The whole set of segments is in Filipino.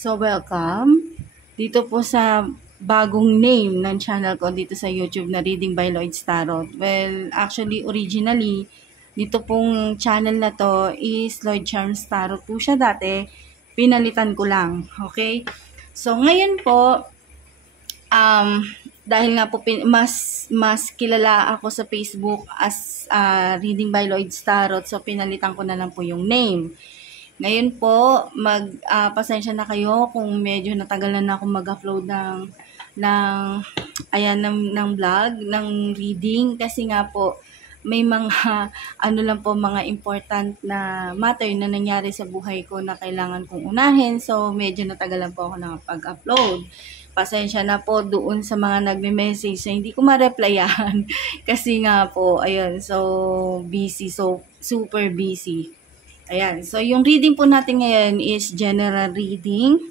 So, welcome dito po sa bagong name ng channel ko dito sa YouTube na Reading by Lloyd's Tarot. Well, actually, originally, dito pong channel na to is Lloyd Charms Tarot po siya dati. Pinalitan ko lang. Okay? So, ngayon po, dahil nga po mas kilala ako sa Facebook as Reading by Lloyd's Tarot, so pinalitan ko na lang po yung name. Ngayon po, pasensya na kayo kung medyo natagal na ako mag-upload ng vlog, ng reading, kasi nga po, may mga, mga important na matter na nangyari sa buhay ko na kailangan kong unahin, so medyo natagalan po ako nakapag-upload. Pasensya na po doon sa mga nagme-message na hindi ko ma-replyan, kasi nga po, ayun, so busy, so super busy. Ayan, so yung reading po natin ngayon is general reading.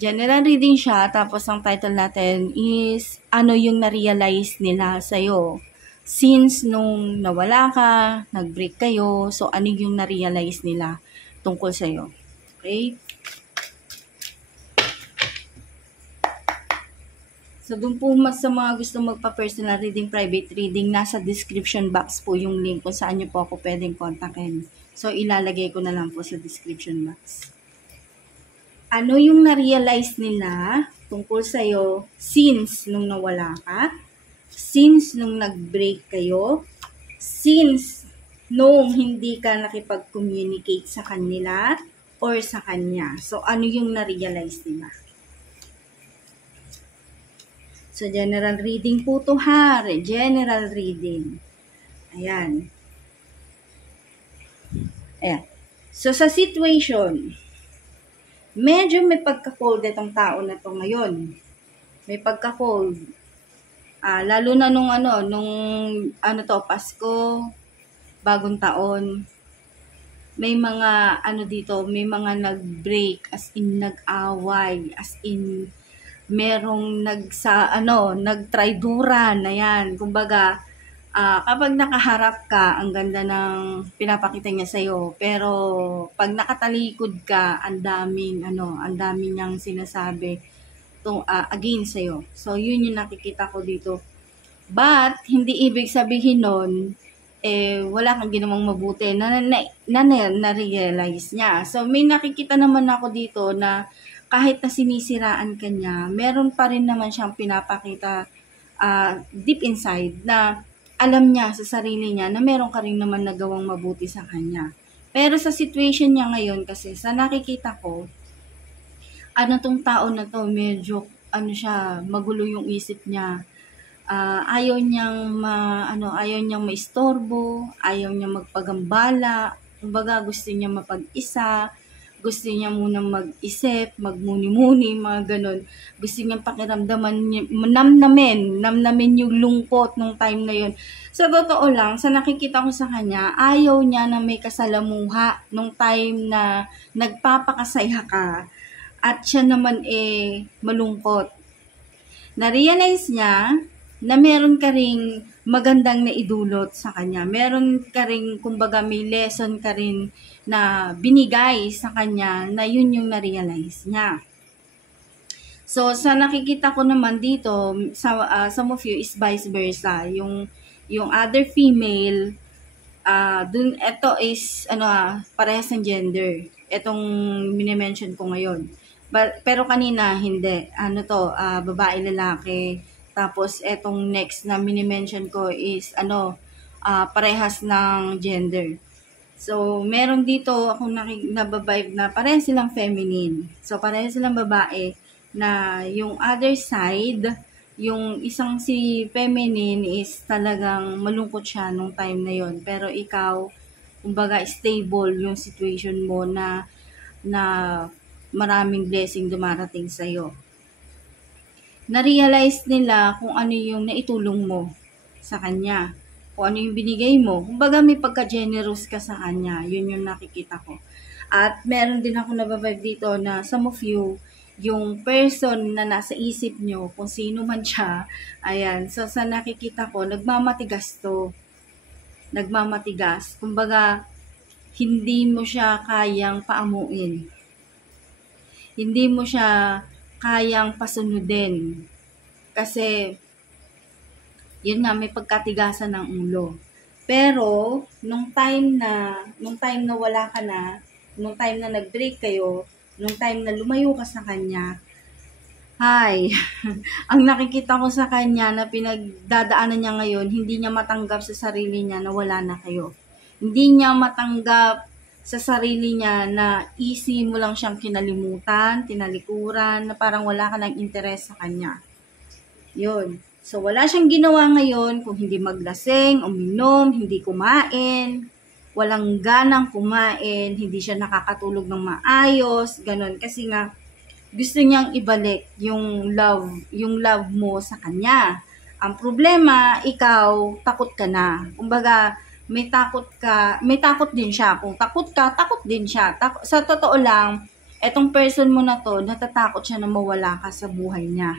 General reading siya, tapos ang title natin is ano yung na-realize nila sa'yo. Since nung nawala ka, nag-break kayo, so ano yung na-realize nila tungkol sa'yo. Okay? So doon po mas sa mga gusto magpa-personal reading, private reading, nasa description box po yung link kung saan nyo po ako pwedeng kontakin. So, ilalagay ko na lang po sa description box. Ano yung na-realize nila tungkol sa'yo since nung nawala ka, since nung nag-break kayo, since nung hindi ka nakipag-communicate sa kanila or sa kanya. So, ano yung na-realize nila? So, general reading po to ha. General reading. Ayan. Ayan. So, sa situation, medyo may pagka-cold itong tao na to ngayon. May pagka-cold. Lalo na nung Pasko, bagong taon. May mga, may mga nag-break, as in nag-away, as in merong nagtrayduran, ayan. Kumbaga, kapag nakaharap ka, ang ganda ng pinapakita niya sa'yo. Pero, pag nakatalikod ka, ang daming niyang sinasabi against sa'yo. So, yun yung nakikita ko dito. But, hindi ibig sabihin nun, wala kang ginawang mabuti na-realize niya. So, may nakikita naman ako dito na kahit na sinisiraan ka niya, meron pa rin naman siyang pinapakita deep inside na alam niya sa sarili niya na meron ka rin naman nagawang mabuti sa kanya. Pero sa situation niya ngayon kasi, sa nakikita ko, tong tao na to, medyo, magulo yung isip niya. Ayaw niyang maistorbo, ayaw niyang magpagambala, kumbaga gusto niya mapag-isa, gusto niya munang mag-isip, magmuni-muni, mga ganun. Gusto niya pakiramdaman, namnamin yung lungkot nung time na yun. Sa totoo lang, sa nakikita ko sa kanya, ayaw niya na may kasalamuha nung time na nagpapakasaya ka at siya naman malungkot. Na-realize niya na meron ka ring magandang naidulot sa kanya. Meron ka ring, kumbaga, may lesson ka rin na binigay sa kanya na yun yung na-realize niya. So, sa nakikita ko naman dito, some of you is vice versa. Yung other female, ito is, parehas ng gender. Itong minimension ko ngayon. Pero kanina, hindi. Babae, lalaki. Tapos, etong next na mini-mention ko is, parehas ng gender. So, meron dito akong nababibe na parehas silang feminine. So, parehas silang babae na yung other side, yung isang si feminine is talagang malungkot siya nung time na yon. Pero ikaw, kumbaga, stable yung situation mo na maraming blessing dumarating sa'yo. Na-realize nila kung ano yung naitulong mo sa kanya. Kung ano yung binigay mo. Kumbaga may pagka-generous ka sa kanya. Yun yung nakikita ko. At meron din ako nababibe dito na some of you, yung person na nasa isip nyo, kung sino man siya, ayan. So sa nakikita ko, nagmamatigas to. Nagmamatigas. Kumbaga, hindi mo siya kayang paamuin. Hindi mo siya kayang pasunodin. Kasi, yun nga, may pagkatigasan ng ulo. Pero, nung time na wala ka na, nung time na nag-break kayo, nung time na lumayo ka sa kanya, hi, ang nakikita ko sa kanya na pinagdadaanan niya ngayon, hindi niya matanggap sa sarili niya na wala na kayo. Hindi niya matanggap sa sarili niya na easy mo lang siyang kinalimutan, tinalikuran, na parang wala ka ng interes sa kanya. Yun. So, wala siyang ginawa ngayon kung hindi maglasing, uminom, hindi kumain, walang ganang kumain, hindi siya nakakatulog ng maayos, ganun. Kasi nga, gusto niyang ibalik yung love mo sa kanya. Ang problema, ikaw, takot ka na. Kumbaga, may takot din siya. Kung takot ka, takot din siya. Sa totoo lang, etong person mo na to, natatakot siya na mawala ka sa buhay niya.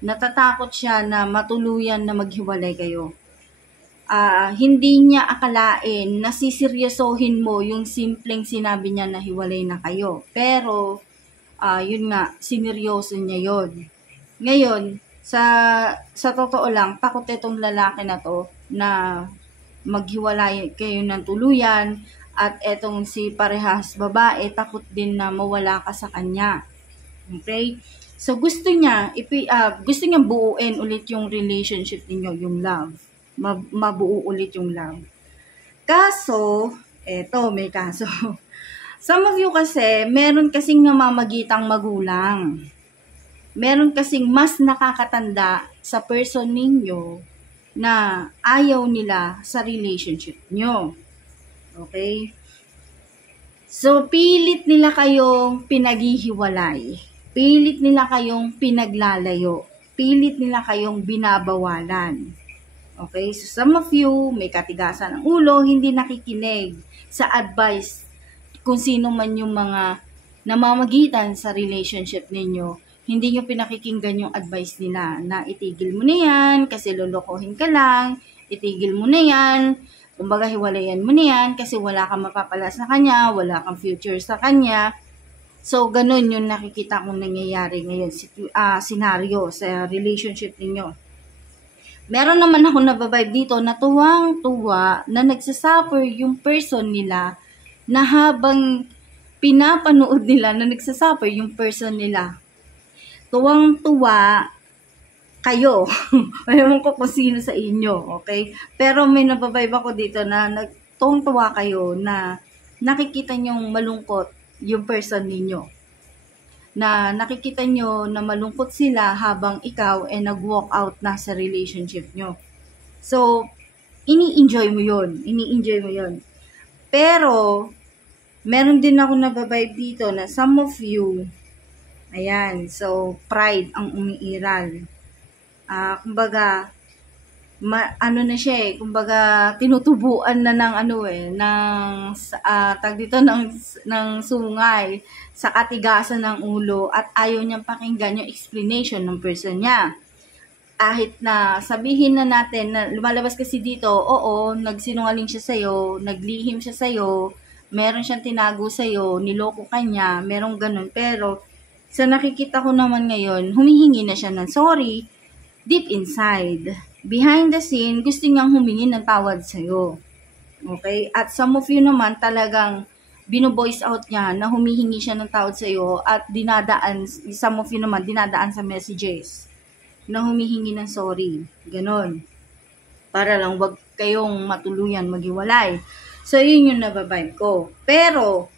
Natatakot siya na matuluyan na maghiwalay kayo. Hindi niya akalain na siseryosohin mo yung simpleng sinabi niya na hiwalay na kayo. Pero, yun nga, sineryoso niya yun. Ngayon, sa totoo lang, takot itong lalaki na to na maghiwalay kayo ng tuluyan at etong si parehas babae, takot din na mawala ka sa kanya. Okay? So, gusto niya buuin ulit yung relationship niyo, yung love. Mabuo ulit yung love. Kaso, may kaso. Some of you kasi, meron kasing namamagitang magulang. Meron kasing mas nakakatanda sa person ninyo na ayaw nila sa relationship nyo. Okay? So, pilit nila kayong pinaghihiwalay. Pilit nila kayong pinaglalayo. Pilit nila kayong binabawalan. Okay? So, some of you, may katigasan ng ulo, hindi nakikinig sa advice kung sino man yung mga namamagitan sa relationship ninyo. Hindi nyo pinakikinggan yung advice nila na itigil mo na yan kasi lolokohin ka lang, itigil mo na yan, kumbaga hiwalayan mo na yan kasi wala kang mapapala sa kanya, wala kang future sa kanya. So, ganun yung nakikita kong nangyayari ngayon, scenario sa relationship ninyo. Meron naman ako nababibe dito na tuwang-tuwa na nagsasuffer yung person nila na habang pinapanood nila na nagsasuffer yung person nila. Tuwang-tuwa kayo. Alam ko kung sino sa inyo, okay? Pero may nababibe ako dito na tuwang-tuwa kayo na nakikita nyong malungkot yung person ninyo. Na nakikita nyo na malungkot sila habang ikaw nag-walk out na sa relationship nyo. So, ini-enjoy mo yun. Pero, meron din ako nababibe dito na some of you, ayan, so, pride ang umiiral. Kumbaga, na siya kumbaga, tinutubuan na ng ng sungay sa katigasan ng ulo at ayaw niyang pakinggan yung explanation ng person niya. Kahit na sabihin na natin na lumalabas kasi dito, oo, nagsinungaling siya sa'yo, naglihim siya sa'yo, meron siyang tinago sa'yo, niloko ka niya, merong ganun. Pero, sa nakikita ko naman ngayon, humihingi na siya ng sorry, deep inside. Behind the scene, gusto niyang humingi ng tawad sa'yo. Okay? At some of you naman talagang bino-voice out niya na humihingi siya ng tawad sa'yo at some of you naman dinadaan sa messages na humihingi ng sorry. Ganon. Para lang wag kayong matuluyan maghiwalay. So, yun yung nababibe ko. Pero,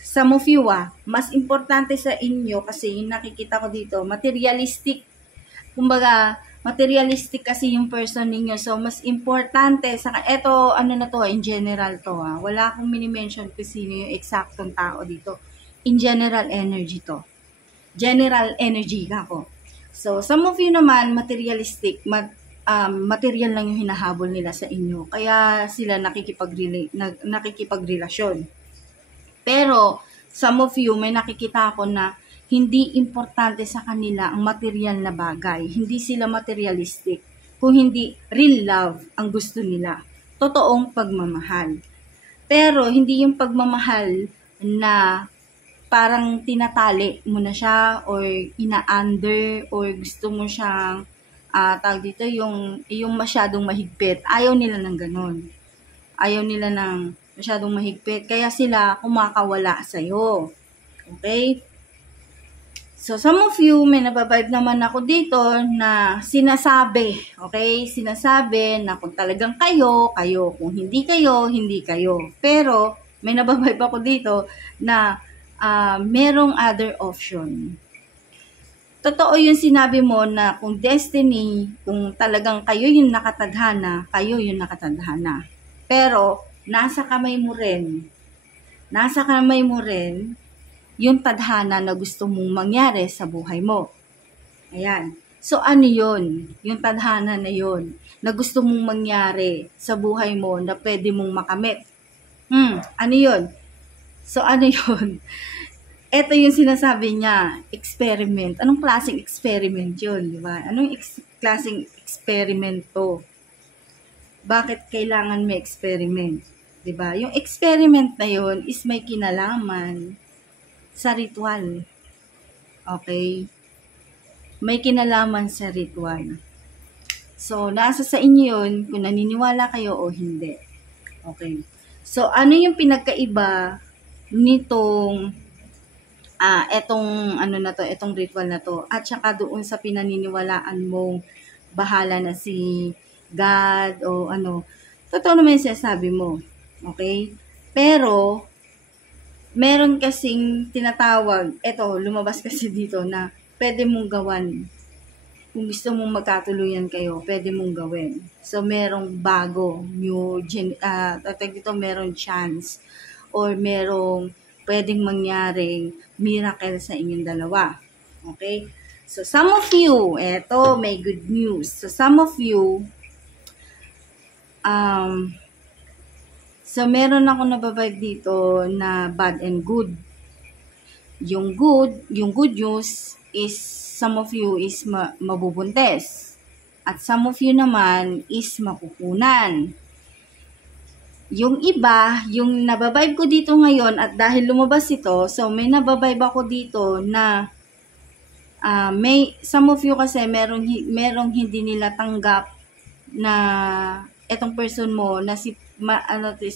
some of you mas importante sa inyo kasi yung nakikita ko dito, materialistic. Kumbaga, materialistic kasi yung person ninyo. So, mas importante eto, in general to Wala akong mini-mention kung sino yung eksaktong tao dito. In general energy to. General energy ako. So, some of you naman, materialistic, material lang yung hinahabol nila sa inyo. Kaya sila nakikipagrelasyon. Pero, some of you, may nakikita ako na hindi importante sa kanila ang material na bagay. Hindi sila materialistic. Kung hindi real love ang gusto nila. Totoong pagmamahal. Pero hindi yung pagmamahal na parang tinatali mo na siya or ina-under or gusto mo siyang tawag dito yung masyadong mahigpit. Ayaw nila ng ganun. Ayaw nila ng masyadong mahigpit. Kaya sila kumakawala sa'yo. Okay? So, some of you, may nababibe naman ako dito na sinasabi. Okay? Sinasabi na kung talagang kayo, kayo. Kung hindi kayo, hindi kayo. Pero, may nababibe ako dito na merong other option. Totoo yung sinabi mo na kung destiny, kung talagang kayo yung nakatadhana, kayo yung nakatadhana. Pero, nasa kamay mo rin yung tadhana na gusto mong mangyari sa buhay mo. Ayan. So, ano yun? Yung tadhana na yun, na gusto mong mangyari sa buhay mo na pwede mong makamit. Ano yun? So, ano yun? Ito yung sinasabi niya, experiment. Anong klaseng experiment yun, di ba? Anong klaseng experiment to? Bakit kailangan may experiment? Di ba? Yung experiment na yun is may kinalaman sa ritual. Okay? May kinalaman sa ritual. So, nasa sa inyo yun kung naniniwala kayo o hindi. Okay. So, ano yung pinagkaiba nitong etong ritual na to at saka doon sa pinaniniwalaan mong bahala na si God o ano. Totoo naman yung sinasabi mo. Okay? Pero, meron kasing tinatawag, lumabas kasi dito na pwede mong gawan. Kung gusto mong magkatuluyan kayo, pwede mong gawin. So, merong bago, merong chance or merong pwedeng mangyaring miracle sa inyong dalawa. Okay? So, some of you, may good news. So, some of you, so, meron ako nababibe dito na bad and good. Yung good news is some of you is mabubuntis. At some of you naman is makukunan. Yung iba, yung nababibe ko dito ngayon at dahil lumabas ito, so may nababibe ako dito na may some of you kasi merong hindi nila tanggap na etong person mo na si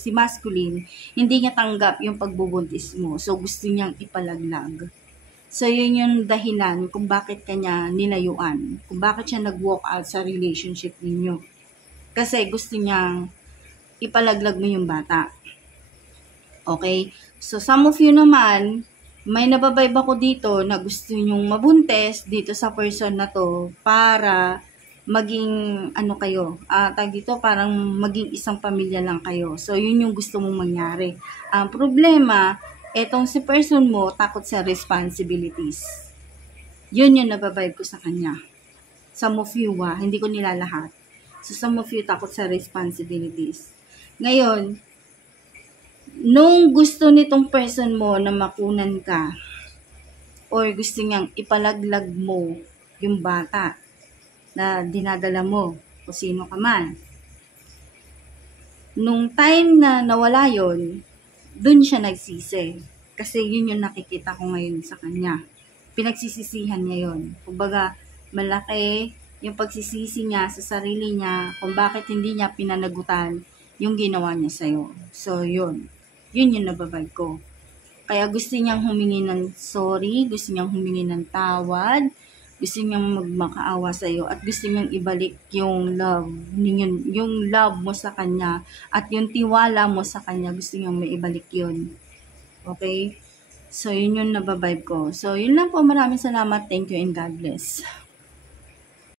masculine, hindi niya tanggap yung pagbubuntis mo. So, gusto niyang ipalaglag. So, yun yung dahilan kung bakit kanya nilayuan. Kung bakit siya nag-walk out sa relationship ninyo. Kasi gusto niyang ipalaglag mo yung bata. Okay? So, some of you naman, may nababibe ako dito na gusto nyong mabuntis dito sa person na to para maging parang maging isang pamilya lang kayo. So, yun yung gusto mong mangyari. Ang problema, etong si person mo, takot sa responsibilities. Yun yung nababibe ko sa kanya. Some of you, hindi ko nila lahat. So, some of you takot sa responsibilities. Ngayon, nung gusto nitong person mo na makunan ka, or gusto niyang ipalaglag mo yung bata, na dinadala mo o sino ka man. Nung time na nawala yon, dun siya nagsisi. Kasi yun yung nakikita ko ngayon sa kanya. Pinagsisisihan niya yon. Kumbaga, malaki yung pagsisisi niya sa sarili niya kung bakit hindi niya pinanagutan yung ginawa niya sa'yo. So, yun. Yun yung nababibe ko. Kaya gusto niyang humingi ng sorry, gusto niyang humingi ng tawad, gusto niyang magmakaawa sa iyo at gusto niyang ibalik yung love, yung love mo sa kanya at yung tiwala mo sa kanya, gusto niyang maibalik yun. Okay? So, yun yung nababibe ko. So, yun lang po. Maraming salamat. Thank you and God bless.